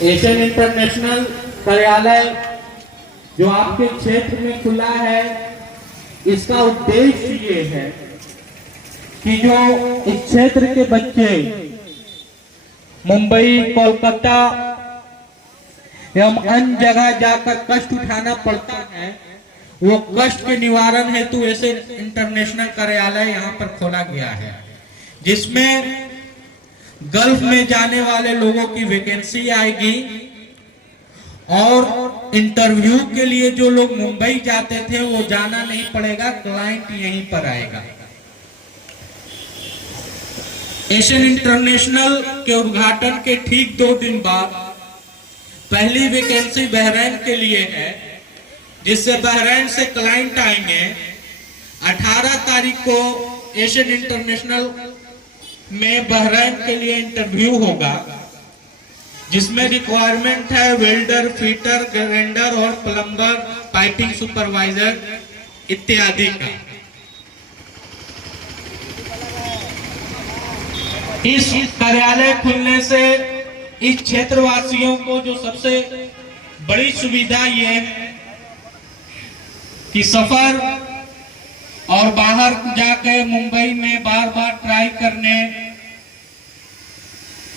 Asian international कार्यालय जो आपके क्षेत्र में खुला है, इसका उद्देश्य ये है कि जो इस क्षेत्र के बच्चे मुंबई, कोलकाता एवं अन्य जगह जाकर कष्ट उठाना पड़ता है, वो कष्ट के निवारण हेतु ऐसे इंटरनेशनल कार्यालय यहाँ पर खोला गया है, जिसमें गल्फ में जाने वाले लोगों की वैकेंसी आएगी और इंटरव्यू के लिए जो लोग मुंबई जाते थे वो जाना नहीं पड़ेगा, क्लाइंट यहीं पर आएगा। एशियन इंटरनेशनल के उद्घाटन के ठीक 2 दिन बाद पहली वैकेंसी बहरीन के लिए है, जिससे बहरीन से क्लाइंट आएंगे। 18 तारीख को एशियन इंटरनेशनल में बहरीन के लिए इंटरव्यू होगा, जिसमें रिक्वायरमेंट है वेल्डर, फिटर, ग्राइंडर और प्लम्बर, पाइपिंग सुपरवाइजर इत्यादि का। इस कार्यालय खुलने से इस क्षेत्रवासियों को जो सबसे बड़ी सुविधा ये है कि सफर और बाहर जाकर मुंबई में बार बार ट्राई करने,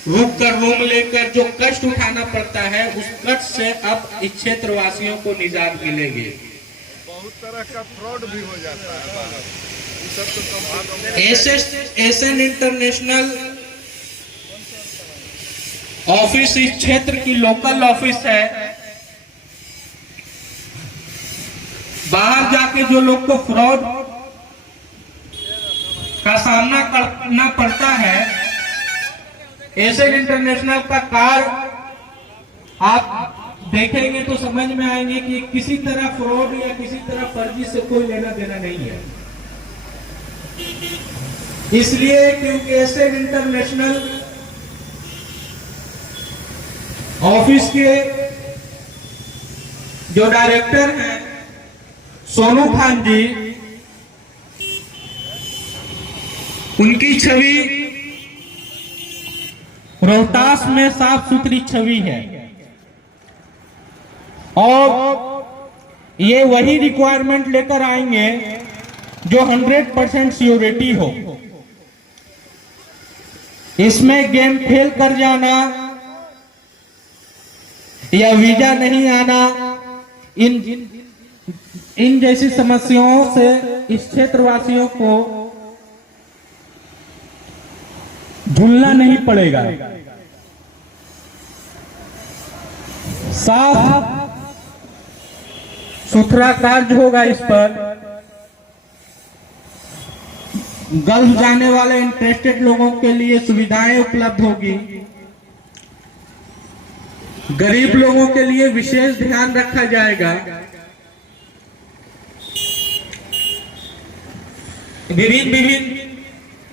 रुक कर रूम लेकर जो कष्ट उठाना पड़ता है, उस कष्ट से अब इस क्षेत्रवासियों को निजात मिलेगी। बहुत तरह का फ्रॉड भी हो जाता है। एशियन इंटरनेशनल ऑफिस इस क्षेत्र की लोकल ऑफिस है। बाहर जाके जो लोग को फ्रॉड का सामना करना पड़ता है, एशियन इंटरनेशनल का कार्य आप देखेंगे तो समझ में आएंगे कि किसी तरह फ्रॉड या किसी तरह फर्जी से कोई लेना देना नहीं है। इसलिए क्योंकि एशियन इंटरनेशनल ऑफिस के जो डायरेक्टर हैं सोनू खान जी, उनकी छवि रोहतास में साफ सुथरी छवि है और ये वही रिक्वायरमेंट लेकर आएंगे जो 100% सिक्योरिटी हो। इसमें गेम फेल कर जाना या वीजा नहीं आना, इन जैसी समस्याओं से इस क्षेत्रवासियों को झूलना नहीं पड़ेगा। साफ सुथरा कार्य होगा। इस पर गल्फ जाने वाले इंटरेस्टेड लोगों के लिए सुविधाएं उपलब्ध होगी। गरीब लोगों के लिए विशेष ध्यान रखा जाएगा। विभिन्न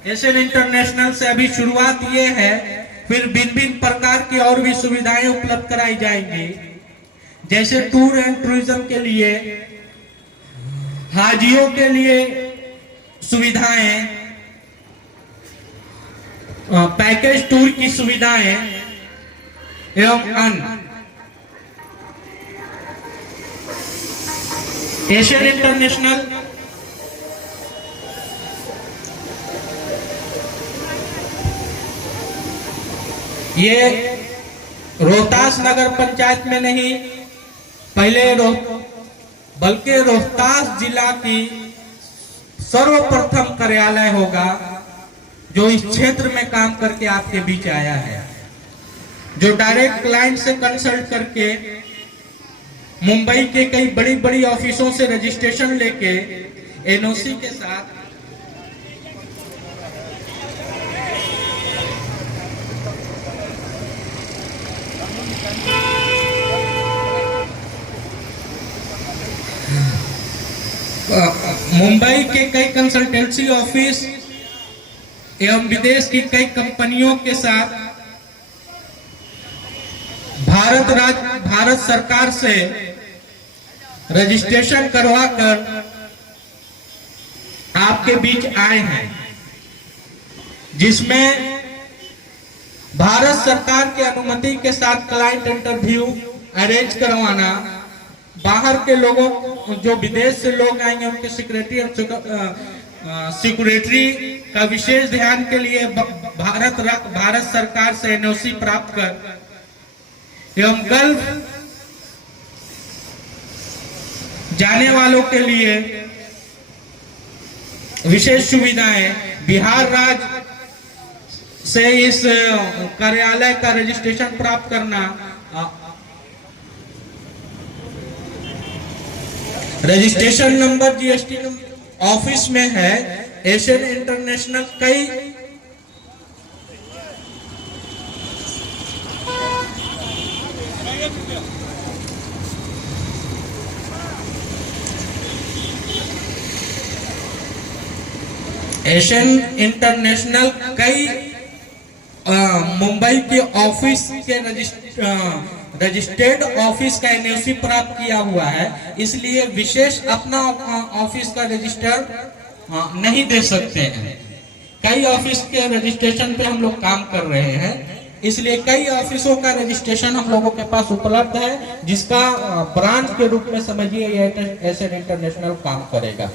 एशियन इंटरनेशनल से अभी शुरुआत ये है, फिर भिन्न प्रकार की और भी सुविधाएं उपलब्ध कराई जाएंगी, जैसे टूर एंड टूरिज्म के लिए, हाजियों के लिए सुविधाएं, पैकेज टूर की सुविधाएं एवं अन्य। एशियन इंटरनेशनल ये रोहतास नगर पंचायत में नहीं, पहले बल्कि रोहतास जिला की सर्वप्रथम कार्यालय होगा जो इस क्षेत्र में काम करके आपके बीच आया है, जो डायरेक्ट क्लाइंट से कंसल्ट करके मुंबई के कई बड़ी बड़ी ऑफिसों से रजिस्ट्रेशन लेके एनओसी के साथ मुंबई के कई कंसल्टेंसी ऑफिस एवं विदेश की कई कंपनियों के साथ भारत सरकार से रजिस्ट्रेशन करवाकर आपके बीच आए हैं, जिसमें भारत सरकार की अनुमति के साथ क्लाइंट इंटरव्यू अरेंज करवाना, बाहर के लोगों जो विदेश से लोग आएंगे उनके सिक्योरिटी का विशेष ध्यान के लिए भारत सरकार से एनओसी प्राप्त कर एवं गल्फ जाने वालों के लिए विशेष सुविधाएं, बिहार राज्य से इस कार्यालय का रजिस्ट्रेशन प्राप्त करना, रजिस्ट्रेशन नंबर जीएसटी ऑफिस में है। एशियन इंटरनेशनल कई मुंबई के ऑफिस के रजिस्टर्ड ऑफिस का एनओसी प्राप्त किया हुआ है, इसलिए विशेष अपना ऑफिस का रजिस्टर नहीं दे सकते हैं। कई ऑफिस के रजिस्ट्रेशन पे हम लोग काम कर रहे हैं, इसलिए कई ऑफिसों का रजिस्ट्रेशन हम लोगों के पास उपलब्ध है, जिसका ब्रांच के रूप में समझिए एशियन इंटरनेशनल काम करेगा।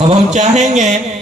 अब हम चाहेंगे